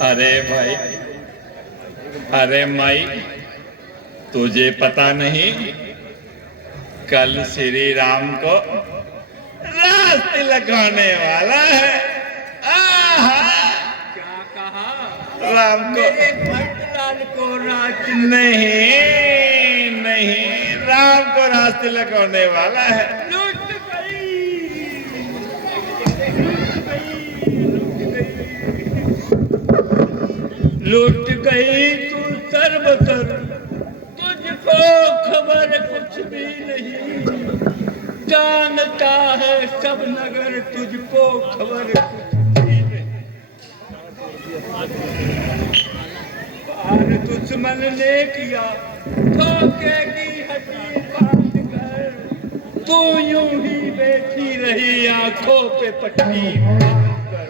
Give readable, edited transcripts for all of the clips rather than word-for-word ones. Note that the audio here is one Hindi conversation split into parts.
अरे भाई, अरे माई, तुझे पता नहीं कल श्री राम को रास तिलक होने वाला है। क्या कहा? राम को भट्टलाल को राज नहीं नहीं, राम को रास तिलक होने वाला है। लूट गई, लूट गई तू सर्वतर, तुझको खबर कुछ भी नहीं। जानता है सब नगर, तुझको खबर कुछ भी नहीं। पार दुश्मन ने किया धोखे की हड्डी बांध कर, तू यूं ही बैठी रही आंखों पे पट्टी बांध कर।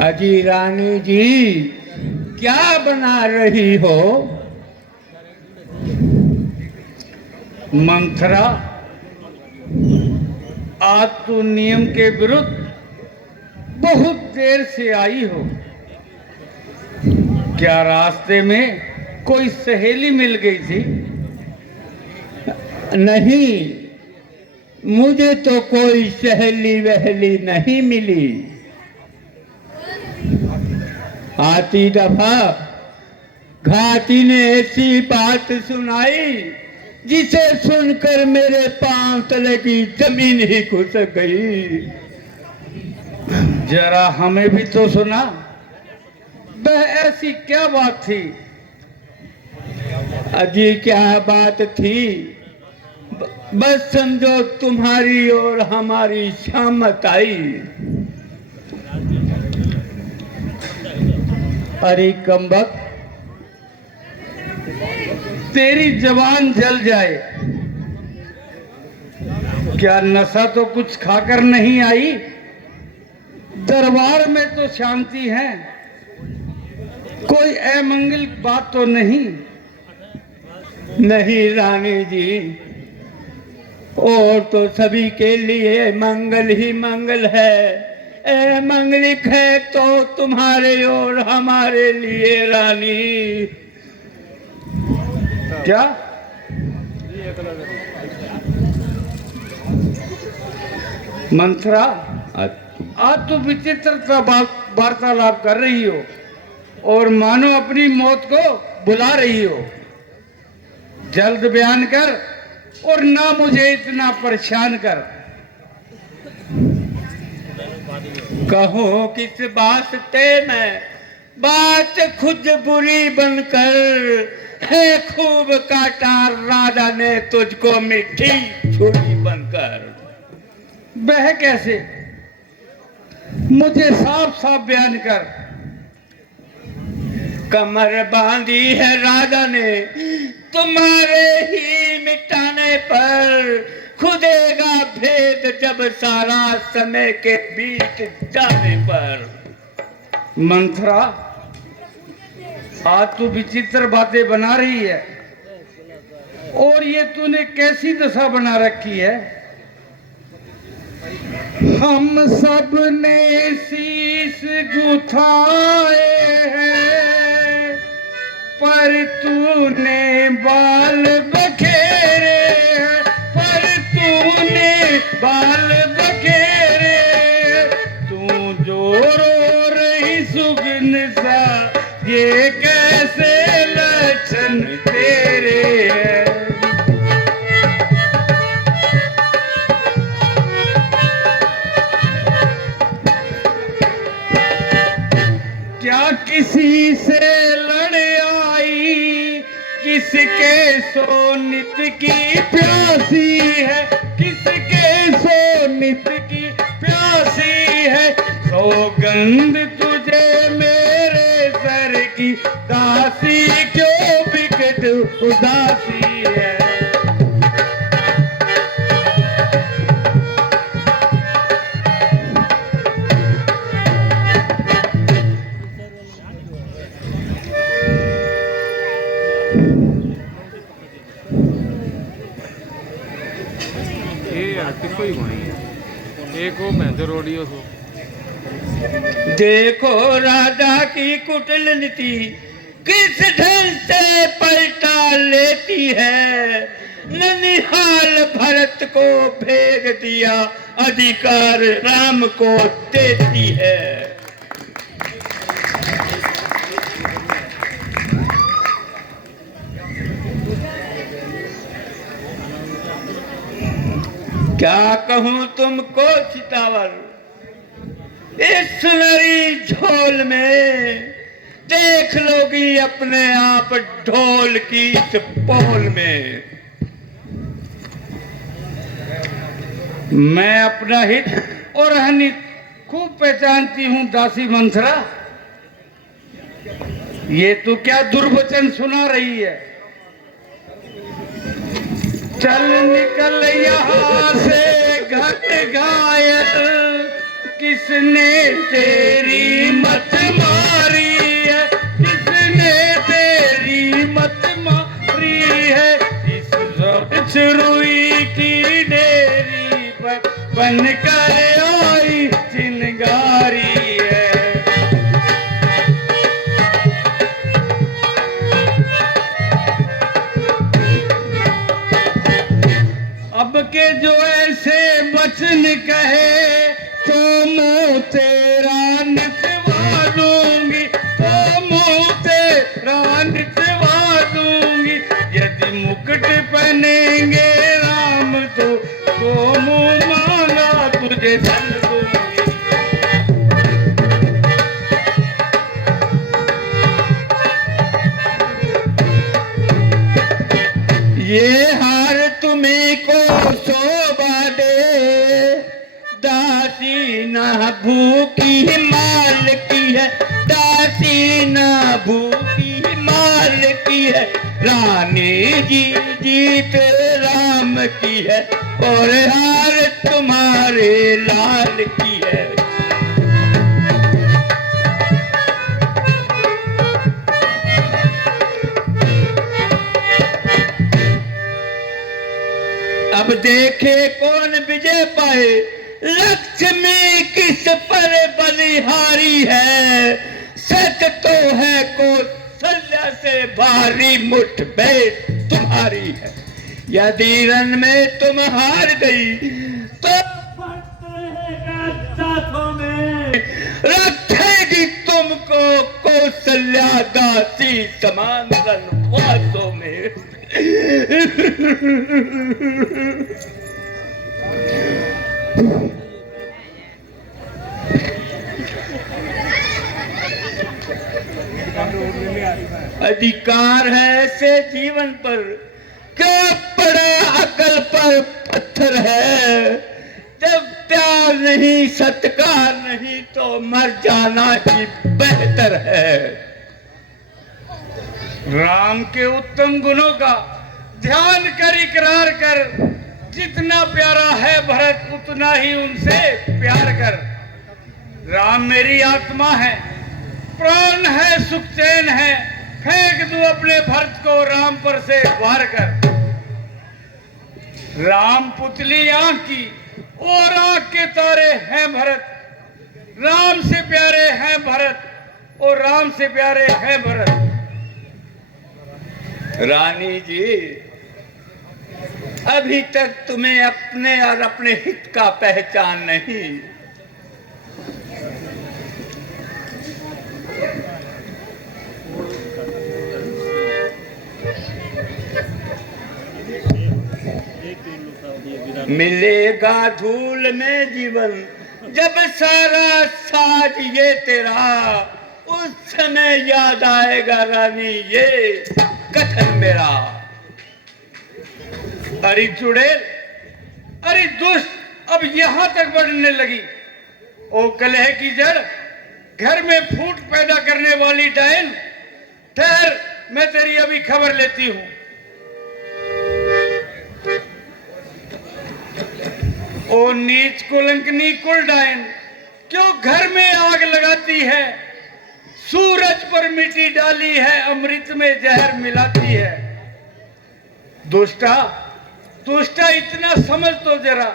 अजी रानी जी, क्या बना रही हो? मंथरा, आज तू नियम के विरुद्ध बहुत देर से आई हो। क्या रास्ते में कोई सहेली मिल गई थी? नहीं, मुझे तो कोई सहेली वहेली नहीं मिली। आती दफा घाटी ने ऐसी बात सुनाई जिसे सुनकर मेरे पांव तले की जमीन ही खिसक गई। जरा हमें भी तो सुना, वह ऐसी क्या बात थी? अजी क्या बात थी? बस समझो तुम्हारी और हमारी शामत आई। अरे कमबख्त, तेरी जबान जल जाए। क्या नशा तो कुछ खाकर नहीं आई? दरबार में तो शांति है, कोई अमंगल बात तो नहीं? नहीं रानी जी, और तो सभी के लिए मंगल ही मंगल है। मंगलिक है तो तुम्हारे और हमारे लिए रानी। क्या मंथरा, आज तो विचित्र वार्तालाप कर रही हो और मानो अपनी मौत को बुला रही हो। जल्द बयान कर और ना मुझे इतना परेशान कर। कहूँ किस वास्ते मैं बात खुद बुरी बनकर है खूब काटा राजा ने तुझको मिठी छुरी बनकर। वह कैसे, मुझे साफ साफ बयान कर। कमर बांधी है राजा ने तुम्हारे ही मिटाने पर, खुदेगा भेद जब सारा समय के बीत जाने पर। मंथरा, आज तू विचित्र बातें बना रही है, और ये तूने कैसी दशा बना रखी है। हम सब ने शीश गुथाए हैं, पर तूने बाल बखेरे हैं, पर तूने बाल बखेरे। तू जो रो रही सुगन सा, ये कैसे लक्षण तेरे हैं। क्या किसी से लड़ आई, किसके सोनित की प्यासी है, किसके सोनित की प्यासी है। सौगंध तुझे मेरे सर की, दासी क्यों बिकट उदासी है। एक वो महंदे रोडियो सो। देखो राजा की कुटिल नीति किस ढंग से पलटा लेती है। ननिहाल भरत को भेज दिया, अधिकार राम को देती है। क्या कहूं तुमको चितावर, इस सुनहरी झोल में देख लोगी अपने आप ढोल की पोल में। मैं अपना हित और अहित खूब पहचानती हूं दासी मंथरा। ये तो क्या दुर्वचन सुना रही है। चल निकल यहाँ से घट घायल, किसने तेरी मत मारी है, किसने तेरी मत मारी है। इस रुई की डेरी पर बन कर आई चिनगारी है। अब के जो ऐसे वचन कहे, तो मुँह तेरा निचवा दूंगी, तो मुँह तेरा निचवा दूंगी। यदि मुकुट पहनेंगे राम तो मुँह मांगा तुझे धन दूंगी। ये हार तुम्हें को शोभा दे, दासी ना भूखी माल की है, दासी ना भूखी माल की है। रानी जी जीत राम की है, और हार तुम्हारे लाल की है। अब देखे कौन विजय पाए, लक्ष्मी किस पर बलिहारी है। सच तो है कौशल्या से भारी मुठभेड़ तुम्हारी है। यदि रण में तुम हार गई तो साथों में रखेगी तुमको कौशल्या दासी समान रणवासों में। अधिकार है ऐसे जीवन पर क्या पड़ा अकल पर पत्थर है। जब प्यार नहीं सत्कार नहीं तो मर जाना ही बेहतर है। राम के उत्तम गुणों का ध्यान कर इकरार कर, जितना प्यारा है भरत उतना ही उनसे प्यार कर। राम मेरी आत्मा है, प्राण है, सुख चैन है, फेंक दूं अपने भरत को राम पर से वार कर। राम पुतली आंख की और आंख के तारे हैं भरत, राम से प्यारे हैं भरत और राम से प्यारे हैं भरत। रानी जी, अभी तक तुम्हें अपने और अपने हित का पहचान नहीं। मिलेगा धूल में जीवन जब सारा साज ये तेरा, उस समय याद आएगा रानी ये कथन मेरा। अरे चुड़ैल, अरे दुष्ट, अब यहां तक बढ़ने लगी। ओ कलह की जड़, घर में फूट पैदा करने वाली डायन, ठहर, मैं तेरी अभी खबर लेती हूं। ओ नीच कुलंकनी कुल डायन, क्यों घर में आग लगाती है? सूरज पर मिट्टी डाली है, अमृत में जहर मिलाती है। दुष्टा, दुष्टा, इतना समझ तो जरा,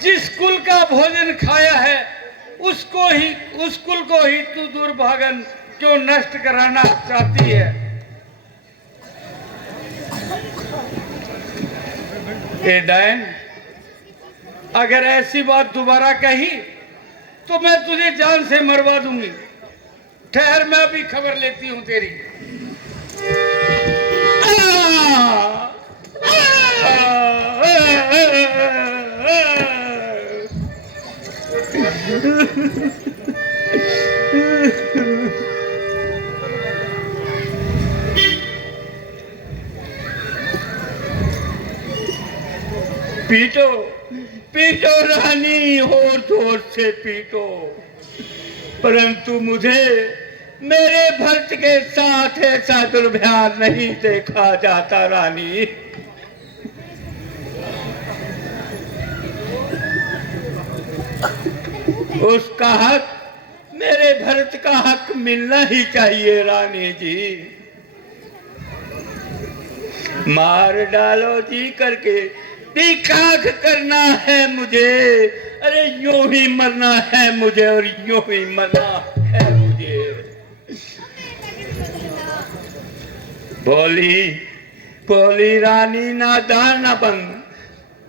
जिस कुल का भोजन खाया है उस कुल को ही तू दुर्भागन क्यों नष्ट कराना चाहती है? ए डायन, अगर ऐसी बात दोबारा कही तो मैं तुझे जान से मरवा दूंगी। ठहर, मैं अभी खबर लेती हूं तेरी। पीटो, पीटो रानी, और जोर से पीटो, परंतु मुझे मेरे भरत के साथ ऐसा दुर्व्यवहार नहीं देखा जाता रानी। उसका हक, मेरे भरत का हक मिलना ही चाहिए रानी जी। मार डालो जी करके दिखाख करना है मुझे। अरे यूं ही मरना है मुझे और यूं ही मरना है मुझे। बोली बोली रानी नादान न बन,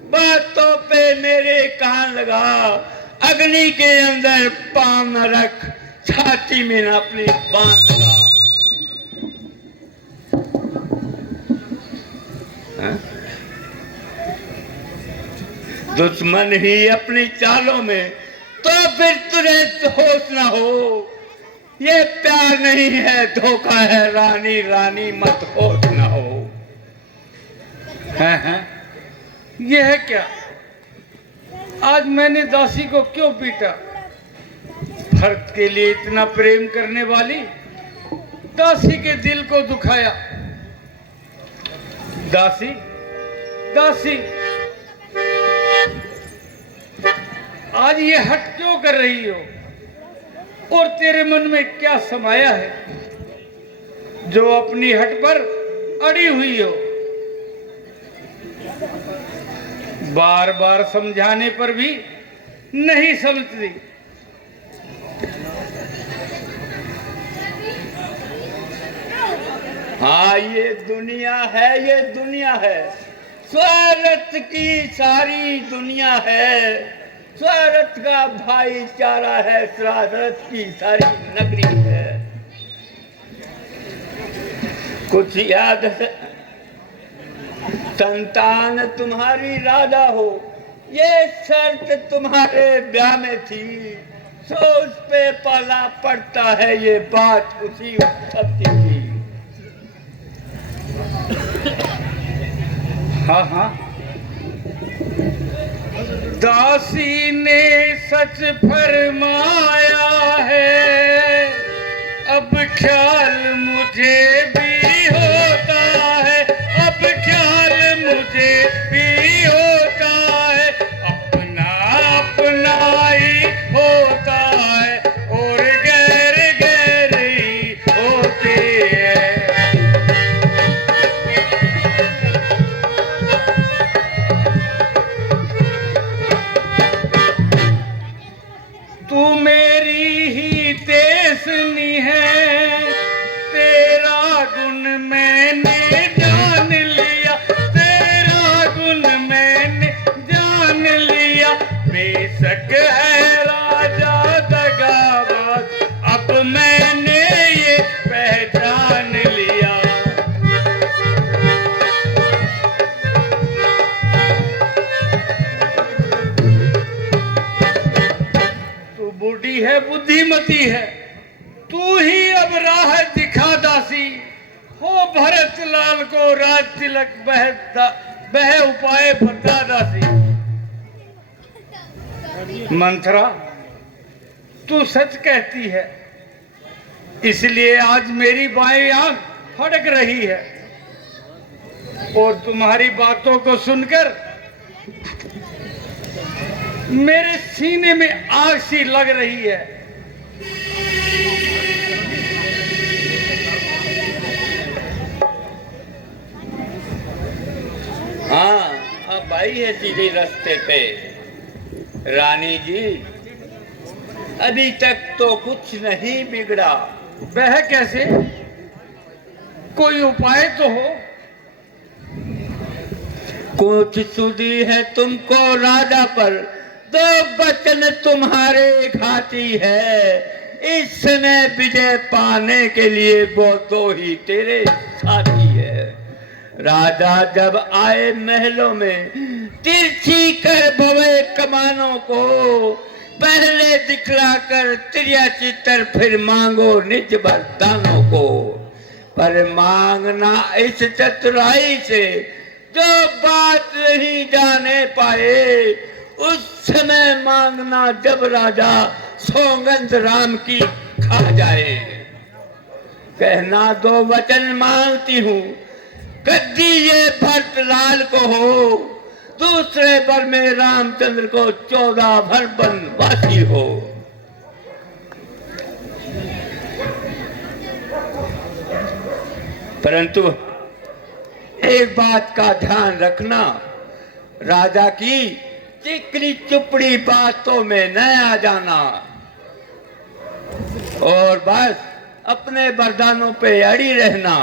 बातों पे मेरे कान लगा। अग्नि के अंदर पांव न रख, छाती में न अपनी बांध लगा। दुश्मन ही अपनी चालों में, तो फिर तुझे होश न हो। ये प्यार नहीं है, धोखा है रानी, रानी मत होश न हो। है? ये है क्या? आज मैंने दासी को क्यों पीटा? भरत के लिए इतना प्रेम करने वाली दासी के दिल को दुखाया। दासी, दासी, आज ये हट क्यों कर रही हो? और तेरे मन में क्या समाया है जो अपनी हट पर अड़ी हुई हो? बार बार समझाने पर भी नहीं समझती। हाँ, ये दुनिया है, ये दुनिया है, स्वार्थ की सारी दुनिया है। स्वार्थ का भाईचारा है, स्वार्थ की सारी नगरी है। कुछ याद है? संतान तुम्हारी राजा हो, ये शर्त तुम्हारे ब्याह में थी। सो उस पे पाला पड़ता है ये बात उसी सत्य की। हाँ हाँ, दासी ने सच फरमाया है, अब ख्याल मुझे भी होता है, अब ख्याल मुझे भी होता है, अपना अपना ही होता है और गैर गैर ही होते हैं। तू मेरी ही देशनी है, तेरा गुण मैंने जान लिया, तेरा गुण मैंने जान लिया, बेशक है राजा दगाबाज, अब मैंने ये पहचान लिया। तू बूढ़ी है बुद्धिमती है, तू ही अब राह दिखा दासी, हो भरत लाल को राज तिलक बह उपाय बता दासी। मंथरा, तू सच कहती है, इसलिए आज मेरी बाएं आंख फड़क रही है और तुम्हारी बातों को सुनकर मेरे सीने में आग सी लग रही है। हाँ, अब आई है सीधे रास्ते पे। रानी जी, अभी तक तो कुछ नहीं बिगड़ा। वह कैसे? कोई उपाय तो हो। कुछ सुधी है तुमको राजा पर, दो वचन तुम्हारे घाती है, इस समय विजय पाने के लिए वो दो ही तेरे साथी है। राजा जब आए महलों में, तिरछी कर भवे कमानों को, पहले दिखलाकर त्रिया चित्तर, फिर मांगो निज वरदानों को। पर मांगना इस चतुराई से, जो बात नहीं जाने पाए, उस समय मांगना जब राजा सौगंध राम की खा जाए। कहना दो वचन मांगती हूँ, गद्दी ये भरत लाल को हो, दूसरे बर में रामचंद्र को 14 भर वनवासी हो। परंतु एक बात का ध्यान रखना, राजा की चिकनी चुपड़ी बातों में न आ जाना और बस अपने वरदानों पे अड़ी रहना।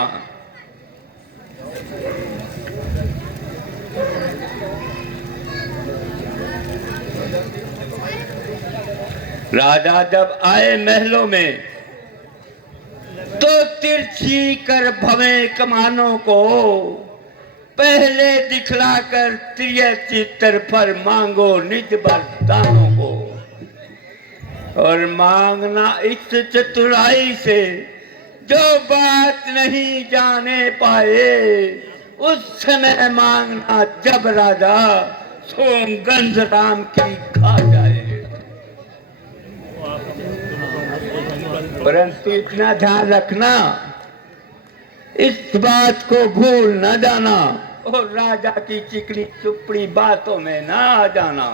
राजा जब आए महलों में, तो तिरछी कर भवे कमानों को, पहले दिखलाकर त्रिय चित्तर, पर मांगो निज वरदानों को। और मांगना इस चतुराई से, जो बात नहीं जाने पाए, उस समय मांगना जब राजा सोमगंध राम की खा जाए। परंतु इतना ध्यान रखना, इस बात को भूल न जाना और राजा की चिकनी चुपड़ी बातों में न आ जाना।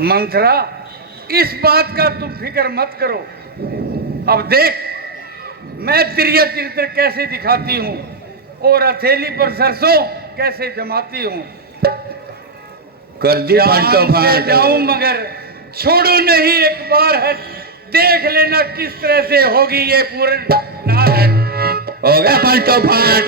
मंथरा, इस बात का तुम फिक्र मत करो। अब देख, मैं त्रिय चित्र कैसे दिखाती हूँ और हथेली पर सरसों कैसे जमाती हूँ। कर दी जाऊं मगर छोड़ू नहीं एक बार है, देख लेना किस तरह से होगी ये पूर्ण नाटक। हो गया पलटो फाट।